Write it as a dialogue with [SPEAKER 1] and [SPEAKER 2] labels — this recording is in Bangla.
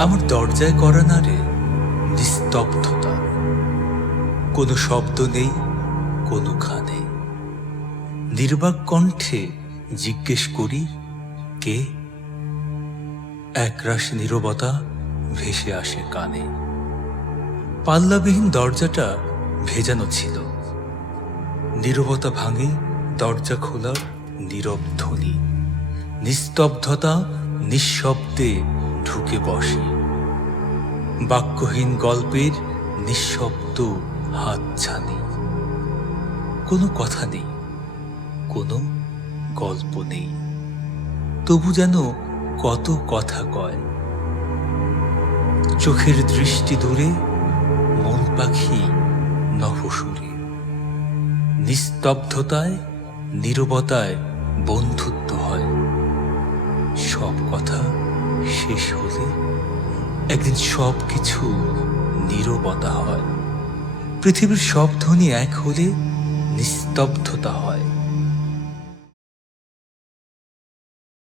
[SPEAKER 1] আমার দরজায় করা না রে নিস্তব্ধতা। কোনো শব্দ নেই, কোনো খানে নির্বাক কণ্ঠে জিজ্ঞেস করি, কে? একরাশ নীরবতা ভেসে আসে কানে। পাল্লাবিহীন দরজাটা ভেজানো ছিল। নীরবতা ভাঙে দরজা খোলার নীরব ধ্বনি। নিস্তব্ধতা নিঃশব্দে ঢুকে বসে। বাক্যহীন গল্পের নিঃশব্দ হাত ছানি। কোনো কথা নেই, কোনো গল্প নেই। তবু যেন কত কথা কয়। চোখের দৃষ্টি দূরে মন পাখি নভসুরে। নিস্তব্ধতায়, নীরবতায় বন্ধুত্ব হয়। সব কথা শেষ হলে একদিন সব কিছু নীরবতা হয়। পৃথিবীর সব ধ্বনি এক হলে নিস্তব্ধতা হয়।